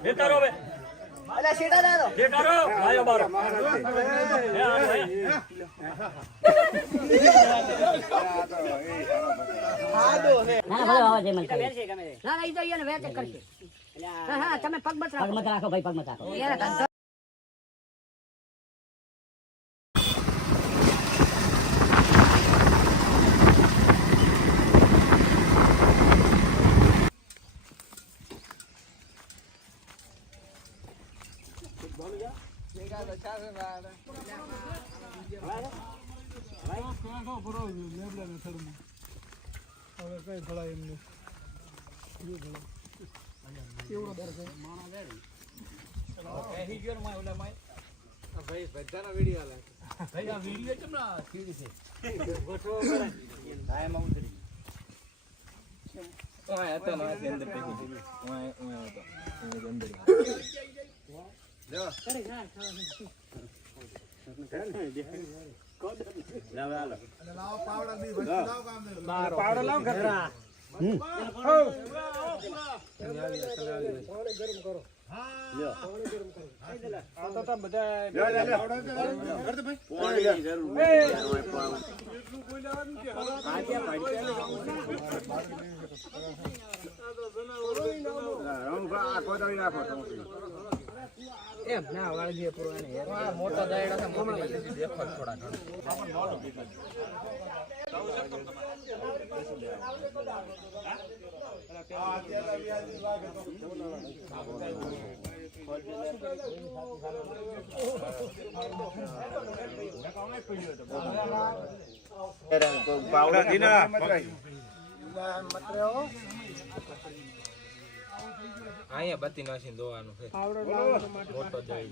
દેતા રહો બે અલા શેડા દાદો દેતા રહો ભાઈઓ બારો હાદો હે ના ભલે આવા જય મન કરે ના ના ઈ તો એને વેચ કરશે હા તમે પગ મત પગ મત રાખો ભાઈ પગ મત રાખો યાર ધંધો એમ ના વાળગીએ પૂરો એને યાર મોટો દાયડા છે મોટો દેખો થોડા પાવડા દીના અહીંયા બત્તી નાખીને દોવાનું છે મોટો દઈ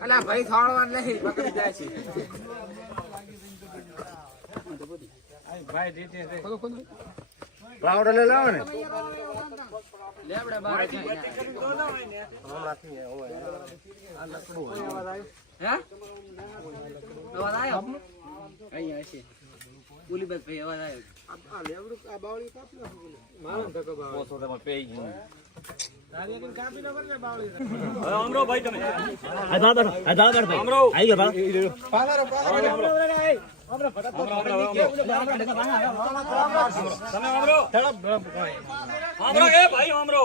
અલા ભાઈ થોડવા નહીં પકડી જાય છે ભાઈ દીતે ખોલો ખોલો પાવડા લઈ લાવો ને લેબડે બાર જાય હે અવાજ આવ્યો અહીંયા છે બોલી બસ ભાઈ અવાજ આવ્યો આ લેવડું આ બાવળી કાપી નાખો મારો ધક્કો બાવળી પોસોડામાં પેઈ ગયું તારી એક કાપી ન કરને બાવળી હવે અમરો ભાઈ તમે આ દાદર ભાઈ અમરો આવી ગયો ભાઈ પાલારો અમરો અમરો ફટાફટ તમે અમરો અમરો એ ભાઈ અમરો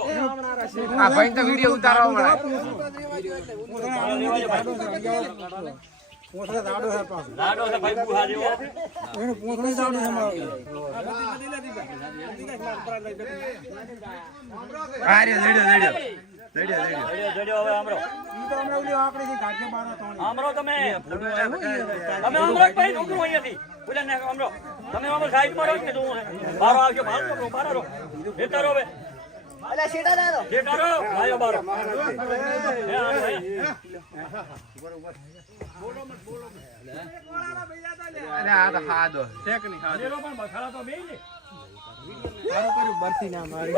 આ ભાઈ તો વિડિયો ઉતારો હમણાં પોસડા દાડો છે પાસ દાડો છે ભાઈ બુહા જેવો એને પોસડી દાડો છે મારો આરે જડ્યો જડ્યો હવે અમરો ઈ તો અમરો ઉલી આપણે જે ગાજે મારો તો અમરો તમે અમરો ભાઈ છોકરો અહીંયાથી બોલે ને અમરો તમે અમરો સાઈડ માં રહો કે તું બારો આવજો બારો રહો દેતા રહો હવે અલા શેડા દાદો દેતા રહો ભાઈઓ બારો અરે આ તો હાદો ઠેક ની હાદો પણ બખાડા તો બેઈ ને સારું કર્યું બરતી ના મારી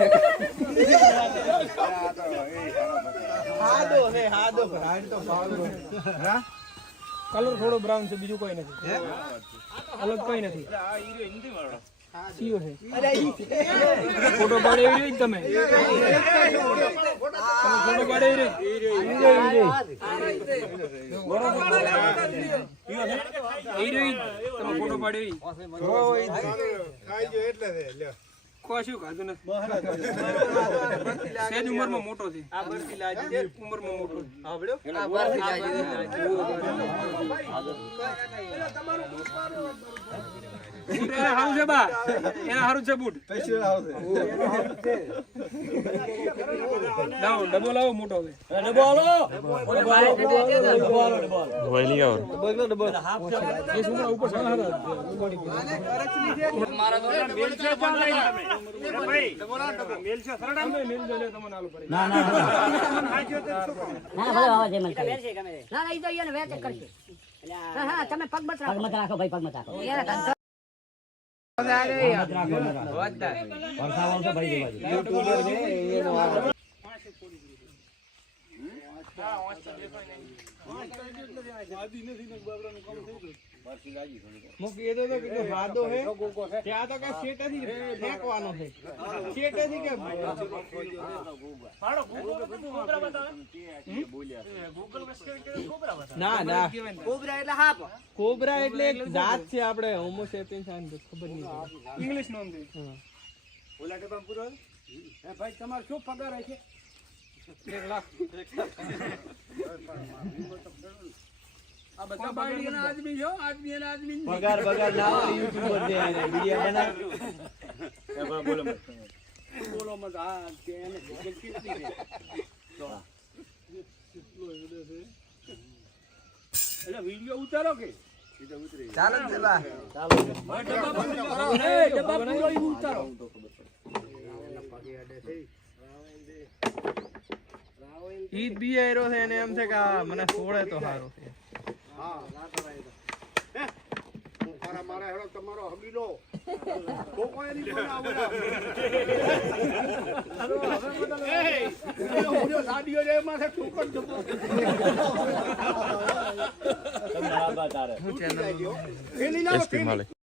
હાદો હે હાદો રાઈડ તો પાવડો હા કલર થોડો બ્રાઉન છે બીજું કોઈ નથી અલગ કોઈ નથી આ હીરો હિન્દી વાળો સીઓ છે અરે ઈ ફોટો પાડે એવી જ તમે ફોટો પાડે એવી તમે ફોટો પાડે એવી ખાઈ જો એટલે છે લ્યો કોશું ખાધું ને સેજ ઉંમરમાં મોટો છે આ બરતી લાજી દે ઉંમરમાં મોટો છે આવડ્યો આ બરતી લાજી દે બૂટ એના હારું છે બા એના હારું છે બૂટ લાવો ડબો લાવો મોટો છે ડબો આલો વહેલી ગાવ એ છોકરા ઉપર સારા હતા મારા તો મેલ છે પણ લઈ તમે ભાઈ મેલ છે સરડા તમે મેલ દે તમને આલુ પડે ના ભલે આવા જય મન કરે ના ના ઈ તો એને વેચ કરશે હા તમે પગ મત પગ મત રાખો ભાઈ પગ મત રાખો યાર ધંધો વર્ષા વાળો ભાઈ મૂકી એ તો કેટલો વાદો હે ત્યાં તો કઈ શેટેથી ફેંકવાનો છે શેટેથી કે ના ના કોબરા એટલે હાપ. કોબરા એટલે એક જાત છે આપણે હોમો સેપિયન્સ ખબર નહીં ઇંગ્લિશ નામ છે ઓલા ડબ્બા પૂરો ભાઈ તમારો શું પગાર છે? 1 લાખ આ બધા બાયડીના આદમી છો, આદમી અને આદમી પગાર ના હોય યુટ્યુબર છે એને વિડિયો બનાવ બોલો મત. હા કે એને કેટલી છે એટલે વિડિયો ઉતારો કે ચાલો જ પેલા ડબ્બા પૂરો ઈ ઉતારો. ઈ બિયારો છે એને એમ છે કે આ મને છોડે તો સારું છે મારા હેડો તમારો હબીલો કોકો એની પર આવડા હવે સાડીઓ રે માથે ઠોકર જતો બરાબર તારે એની ના